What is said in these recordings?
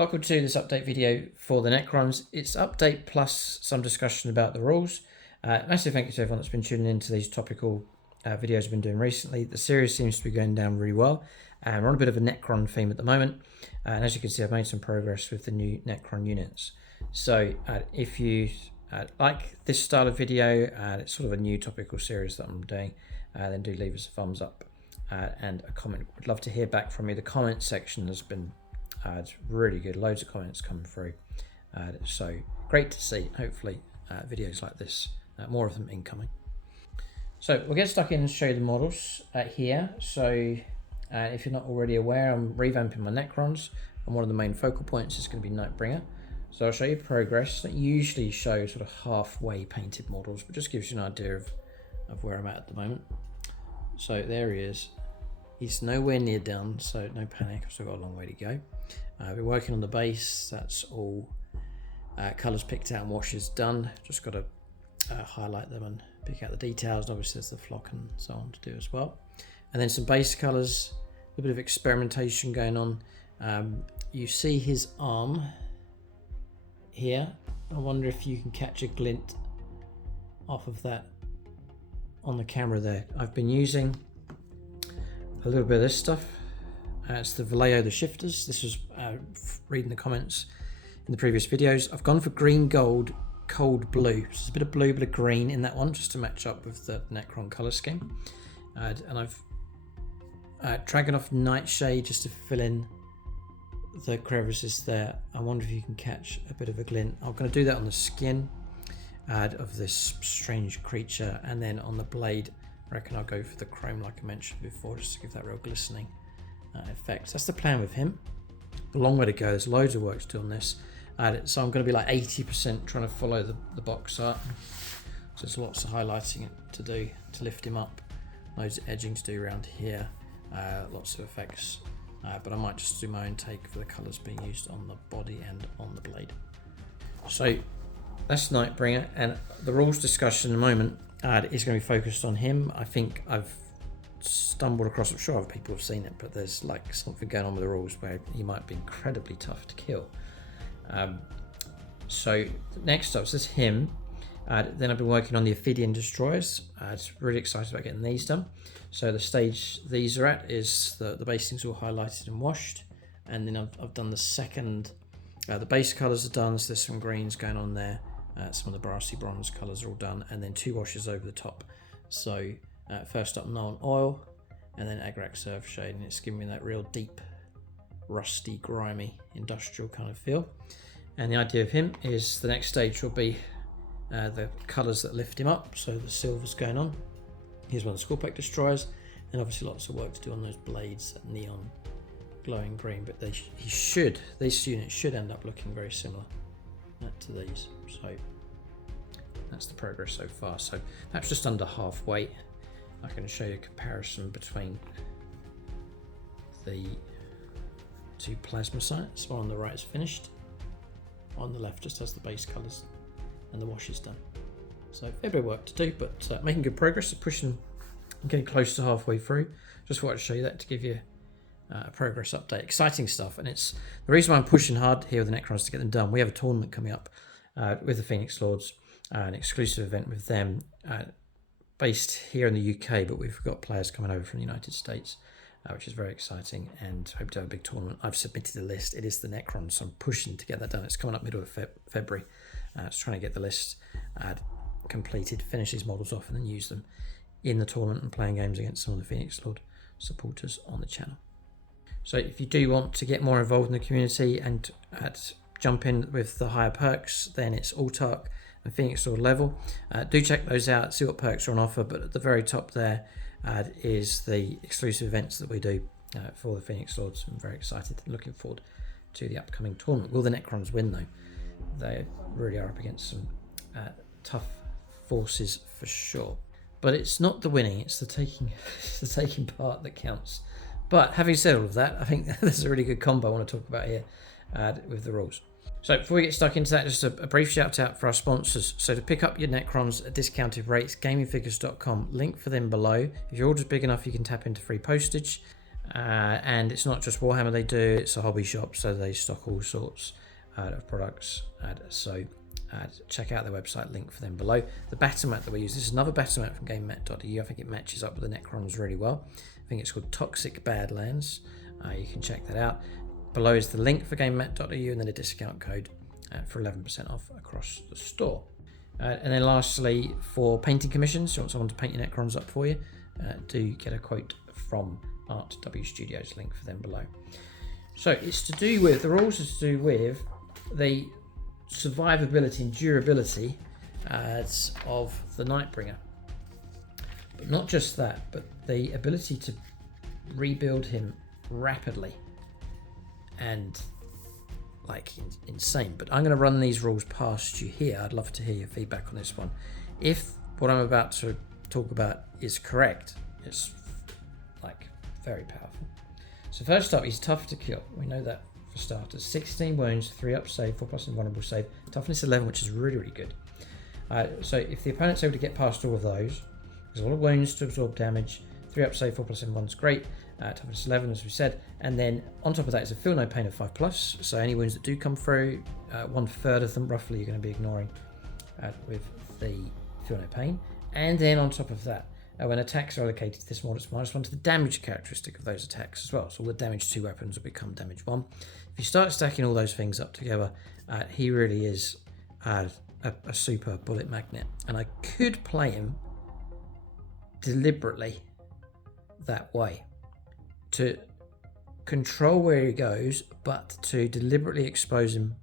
Welcome to this update video for the Necrons. It's update plus some discussion about the rules. Massive thank you to everyone that's been tuning into these topical videos I've been doing recently. The series seems to be going down really well. We're on a bit of a Necron theme at the moment. And as you can see, I've made some progress with the new Necron units. So if you like this style of video, it's sort of a new topical series that I'm doing, then do leave us a thumbs up and a comment. Would love to hear back from you. The comment section has been it's really good, loads of comments coming through, so great to see. Hopefully videos like this, more of them incoming. So we'll get stuck in and show you the models here. So if you're not already aware, I'm revamping my Necrons, and one of the main focal points is going to be Nightbringer. So I'll show you progress. That usually shows sort of halfway painted models, but just gives you an idea of where I'm at the moment. So there he is. He's nowhere near done, so no panic, I've still got a long way to go. We're working on the base, that's all colours picked out and washes done. Just got to highlight them and pick out the details. Obviously there's the flock and so on to do as well. And then some base colours, a bit of experimentation going on. You see his arm here. I wonder if you can catch a glint off of that on the camera there. I've been using a little bit of this stuff. It's the Vallejo the Shifters. This was reading the comments in the previous videos. I've gone for green, gold, cold blue. So there's a bit of blue, bit of green in that one, just to match up with the Necron colour scheme. And I've Dragonoff Nightshade just to fill in the crevices there. I wonder if you can catch a bit of a glint. I'm going to do that on the skin of this strange creature, and then on the blade I reckon I'll go for the chrome like I mentioned before, just to give that real glistening effect. That's the plan with him. A long way to go. There's loads of work to do on this. So I'm going to be like 80% trying to follow the box art. So there's lots of highlighting to do to lift him up. Loads of edging to do around here. Lots of effects. But I might just do my own take for the colours being used on the body and on the blade. So that's Nightbringer, and the rules discussion in a moment is going to be focused on him. I think I've stumbled across, I'm sure other people have seen it, but there's like something going on with the rules where he might be incredibly tough to kill. So next up is him. Then I've been working on the Cadian Destroyers. Really excited about getting these done. So the stage these are at is the basing's all highlighted and washed, and then I've done the second. The base colours are done, so there's some greens going on there. Some of the brassy bronze colours are all done, and then 2 washes over the top. So first up, Null Oil, and then Agrak Surf Shade, and it's giving me that real deep, rusty, grimy, industrial kind of feel. And the idea of him is the next stage will be the colours that lift him up, so the silver's going on. Here's one of the Scorpekh Destroyers, and obviously lots of work to do on those blades, that neon glowing green, but this unit should end up looking very similar to these. So that's the progress so far. So perhaps just under halfway. I can show you a comparison between the 2 plasma sites. One on the right is finished, on the left just has the base colours and the wash is done. So a bit of work to do, but making good progress. Pushing, getting close to halfway through. Just wanted to show you that to give you a progress update. Exciting stuff, and it's the reason why I'm pushing hard here with the Necrons to get them done. We have a tournament coming up with the Phoenix Lords, an exclusive event with them, based here in the UK, but we've got players coming over from the United States, which is very exciting, and hope to have a big tournament. I've submitted a list. It is the Necrons, so I'm pushing to get that done. It's coming up middle of February. It's trying to get the list completed, finish these models off, and then use them in the tournament and playing games against some of the Phoenix Lord supporters on the channel. So if you do want to get more involved in the community and jump in with the higher perks, then it's Autarch and Phoenix Lord level. Do check those out, see what perks are on offer, but at the very top there is the exclusive events that we do for the Phoenix Lords. I'm very excited and looking forward to the upcoming tournament. Will the Necrons win though? They really are up against some tough forces for sure. But it's not the winning, it's the taking part that counts. But having said all of that, I think there's a really good combo I want to talk about here with the rules. So before we get stuck into that, just a brief shout out for our sponsors. So to pick up your Necrons at discounted rates, gamingfigures.com, link for them below. If your order's big enough, you can tap into free postage. And it's not just Warhammer they do, it's a hobby shop, so they stock all sorts of products. So check out their website, link for them below. The battle mat that we use, this is another battle mat from GameMat.eu. I think it matches up with the Necrons really well. I think it's called Toxic Badlands. You can check that out. Below is the link for GameMat.eu and then a discount code for 11% off across the store. And then lastly, for painting commissions, you want someone to paint your Necrons up for you, do get a quote from Art W Studios, link for them below. So it's to do with, the rules are to do with the survivability and durability of the Nightbringer. But not just that, but the ability to rebuild him rapidly and like insane. But I'm going to run these rules past you here. I'd love to hear your feedback on this one. If what I'm about to talk about is correct, it's like very powerful. So first up, he's tough to kill. We know that for starters. 16 wounds, 3 up save, 4+ invulnerable save, toughness 11, which is really, really good. So if the opponent's able to get past all of those, there's a lot of wounds to absorb damage, 3 up save, 4+ invulnerable is great. Toughness 11, as we said, and then on top of that is a feel no pain of 5+. So any wounds that do come through, 1/3 of them roughly you're going to be ignoring with the feel no pain. And then on top of that, when attacks are allocated to this mod, it's -1 to the damage characteristic of those attacks as well. So all the damage 2 weapons will become damage 1. If you start stacking all those things up together, he really is a super bullet magnet. And I could play him deliberately that way, to control where he goes, but to deliberately expose him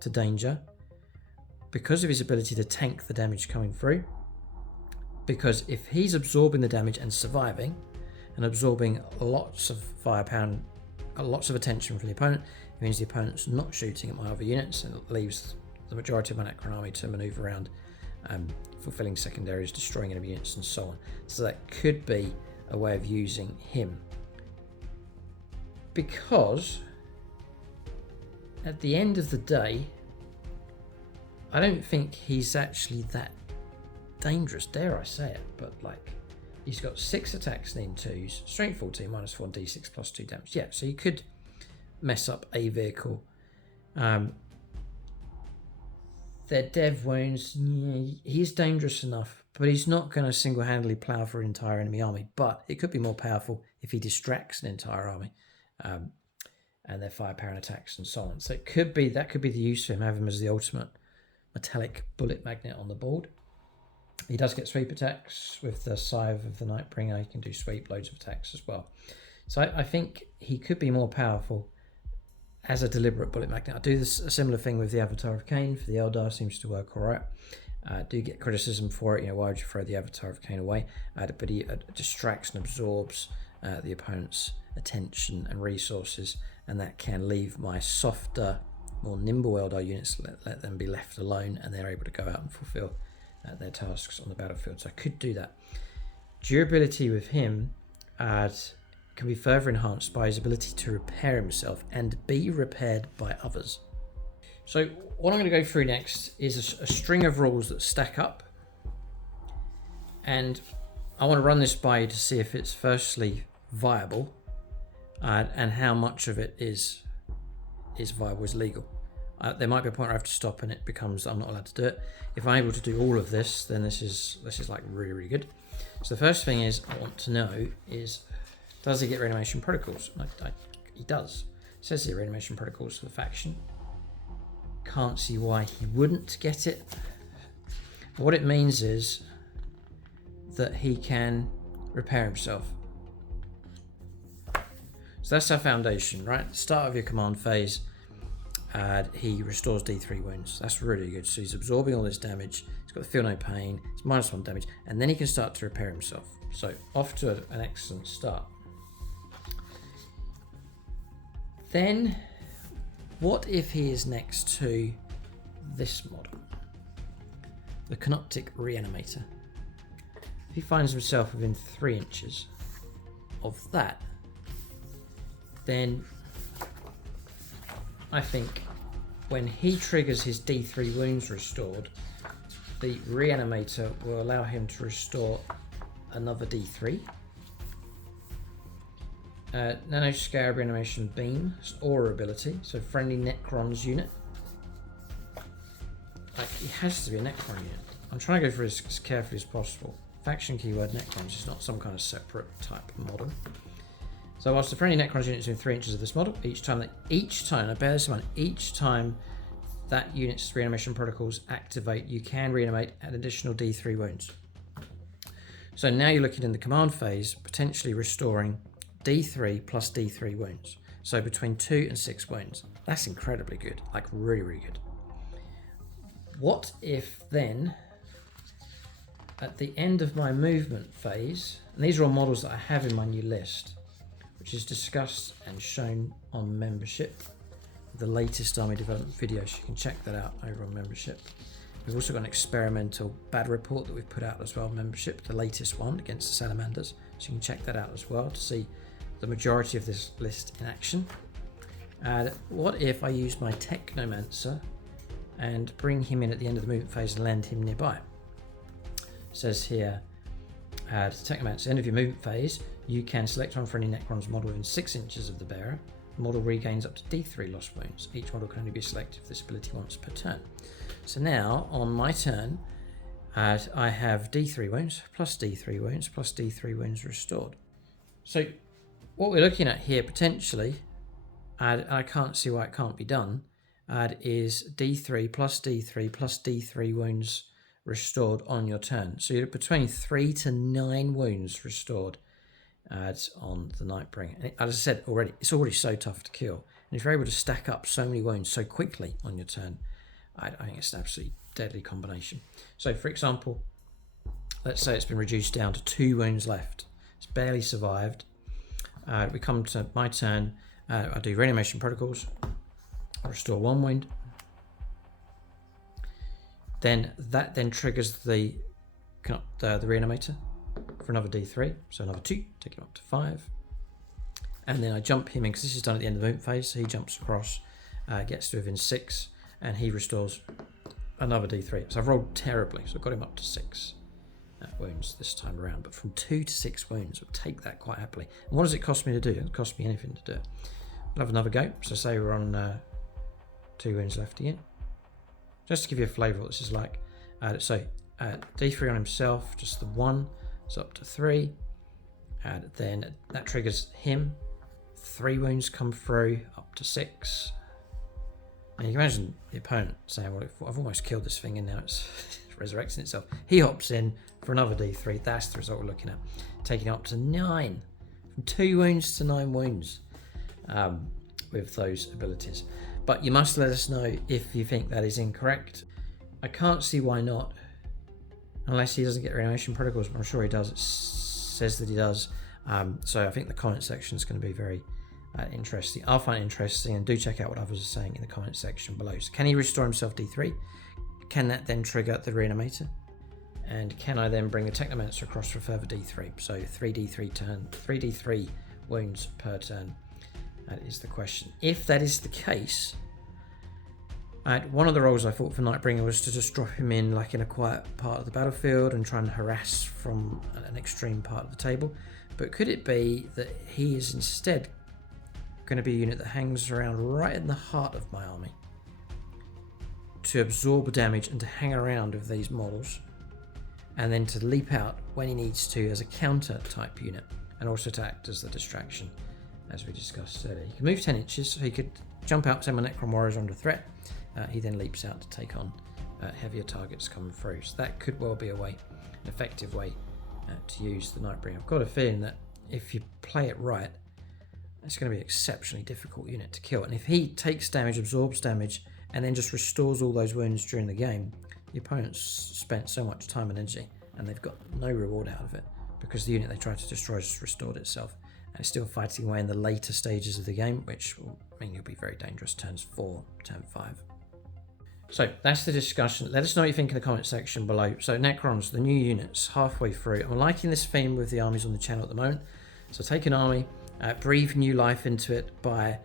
to danger because of his ability to tank the damage coming through. Because if he's absorbing the damage and surviving and absorbing lots of firepower, lots of attention from the opponent, it means the opponent's not shooting at my other units and it leaves the majority of my Necron army to maneuver around, fulfilling secondaries, destroying enemy units and so on. So that could be a way of using him. Because at the end of the day, I don't think he's actually that dangerous, dare I say it, but like, he's got 6 attacks and 2s, strength 14, -1 d6 +2 damage. Yeah, so you could mess up a vehicle. Their dev wounds, he's dangerous enough, but he's not going to single-handedly plow through an entire enemy army. But it could be more powerful if he distracts an entire army, and their firepower and attacks and so on. So it could be, that could be the use for him, have him as the ultimate metallic bullet magnet on the board. He does get sweep attacks with the Scythe of the Nightbringer. He can do sweep, loads of attacks as well. So I think he could be more powerful as a deliberate bullet magnet. I do this, a similar thing with the Avatar of Cain for the Eldar, seems to work alright. Do get criticism for it, why would you throw the Avatar of Cain away? But he distracts and absorbs the opponent's attention and resources, and that can leave my softer, more nimble Eldar units, let them be left alone, and they're able to go out and fulfill their tasks on the battlefield. So I could do that. Durability with him can be further enhanced by his ability to repair himself and be repaired by others. So what I'm going to go through next is a string of rules that stack up, and I want to run this by you to see if it's firstly viable and how much of it is viable, is legal. There might be a point where I have to stop and it becomes I'm not allowed to do it. If I'm able to do all of this, then this is like really, really good. So the first thing is I want to know is, does he get reanimation protocols? He does. It says here reanimation protocols for the faction. Can't see why he wouldn't get it. What it means is that he can repair himself. So that's our foundation, right? At the start of your command phase, he restores D3 wounds. That's really good. So he's absorbing all this damage. He's got the feel no pain. It's -1 damage, and then he can start to repair himself. So off to an excellent start. Then, what if he is next to this model, the Canoptic Reanimator? If he finds himself within 3 inches of that, then I think when he triggers his D3 wounds restored, the Reanimator will allow him to restore another D3. Nano Scarab Reanimation Beam, Aura ability, so friendly Necrons unit. Like, it has to be a Necron unit. I'm trying to go for as carefully as possible. Faction keyword Necrons is not some kind of separate type model. So whilst the friendly Necrons unit is within 3 inches of this model, each time, now bear this in mind, each time that unit's reanimation protocols activate, you can reanimate an additional D3 wounds. So now you're looking in the command phase, potentially restoring D3 plus D3 wounds. So between 2 and 6 wounds. That's incredibly good, like really, really good. What if then, at the end of my movement phase, and these are all models that I have in my new list, which is discussed and shown on membership, the latest army development videos, you can check that out over on membership. We've also got an experimental battle report that we've put out as well, membership, the latest one against the salamanders, so you can check that out as well to see the majority of this list in action. What if I use my Technomancer and bring him in at the end of the movement phase and land him nearby? It says here, Technomancer, end of your movement phase, you can select on friendly Necrons model within 6 inches of the bearer. The model regains up to D3 lost wounds. Each model can only be selected for this ability once per turn. So now, on my turn, I have D3 wounds, plus D3 wounds, plus D3 wounds restored. So what we're looking at here, potentially, and I can't see why it can't be done, is D3 plus D3 plus D3 wounds restored on your turn. So you're between 3 to 9 wounds restored on the Nightbringer. And as I said already, it's already so tough to kill. And if you're able to stack up so many wounds so quickly on your turn, I think it's an absolutely deadly combination. So for example, let's say it's been reduced down to 2 wounds left. It's barely survived. We come to my turn. I do reanimation protocols. I restore 1 wound. Then that triggers the reanimator for another D3, so another 2, take him up to 5. And then I jump him in, because this is done at the end of the movement phase, so he jumps across, gets to within 6, and he restores another D3. So I've rolled terribly, so I've got him up to 6 wounds this time around, but from 2 to 6 wounds, I'll take that quite happily. And what does it cost me to do? It doesn't cost me anything to do it. I'll have another go, so say we're on 2 wounds left again. Just to give you a flavour of what this is like. D3 on himself, just the 1, so up to 3. And then that triggers him. 3 wounds come through, up to 6. And you can imagine the opponent saying, well, I've almost killed this thing and now it's resurrecting itself. He hops in for another D3. That's the result we're looking at. Taking it up to 9. From 2 wounds to 9 wounds with those abilities. But you must let us know if you think that is incorrect. I can't see why not, unless he doesn't get reanimation protocols, but I'm sure he does. It says that he does. So I think the comment section is going to be very interesting. I'll find it interesting, and do check out what others are saying in the comment section below. So can he restore himself D3? Can that then trigger the reanimator? And can I then bring the Technomancer across for a further D3? So 3D3 wounds per turn. That is the question. If that is the case, one of the roles I thought for Nightbringer was to just drop him in like in a quiet part of the battlefield and try and harass from an extreme part of the table. But could it be that he is instead going to be a unit that hangs around right in the heart of my army to absorb damage and to hang around with these models, and then to leap out when he needs to as a counter type unit, and also to act as the distraction, as we discussed earlier. He can move 10 inches, so he could jump out, say my Necron warriors are under threat. He then leaps out to take on heavier targets coming through. So that could well be an effective way to use the Nightbringer. I've got a feeling that if you play it right, it's going to be an exceptionally difficult unit to kill. And if he takes damage, absorbs damage, and then just restores all those wounds during the game, the opponent's spent so much time and energy, and they've got no reward out of it, because the unit they tried to destroy has restored itself. And it's still fighting away in the later stages of the game, which will mean you'll be very dangerous turns 4, turn 5. So that's the discussion. Let us know what you think in the comment section below. So Necrons, the new units, halfway through. I'm liking this theme with the armies on the channel at the moment. So take an army, breathe new life into it by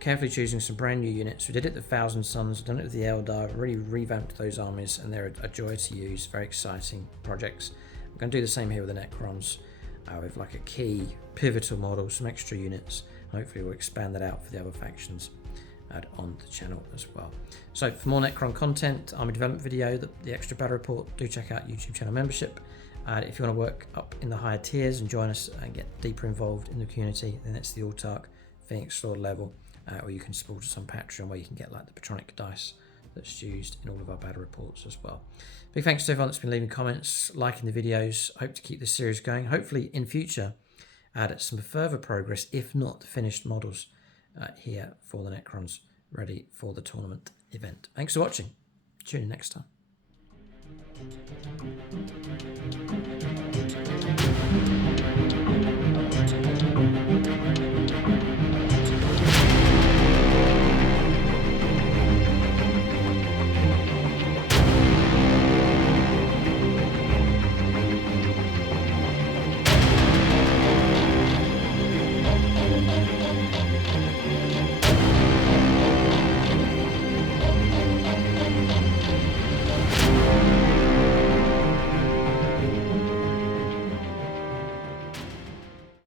carefully choosing some brand new units. We did it with the Thousand Suns, done it with the Eldar, really revamped those armies, and they're a joy to use. Very exciting projects. We're going to do the same here with the Necrons. with like a key pivotal model, some extra units. Hopefully we'll expand that out for the other factions on the channel as well. So for more Necron content, army development video, the extra battle report, do check out YouTube channel membership. If you want to work up in the higher tiers and join us and get deeper involved in the community, then it's the Autarch Phoenix Sword level, or you can support us on Patreon where you can get like the Patronic dice that's used in all of our battle reports as well. Big thanks to everyone that's been leaving comments, liking the videos. Hope to keep this series going. Hopefully in future add some further progress, if not finished models here for the Necrons, ready for the tournament event. Thanks for watching. Tune in next time.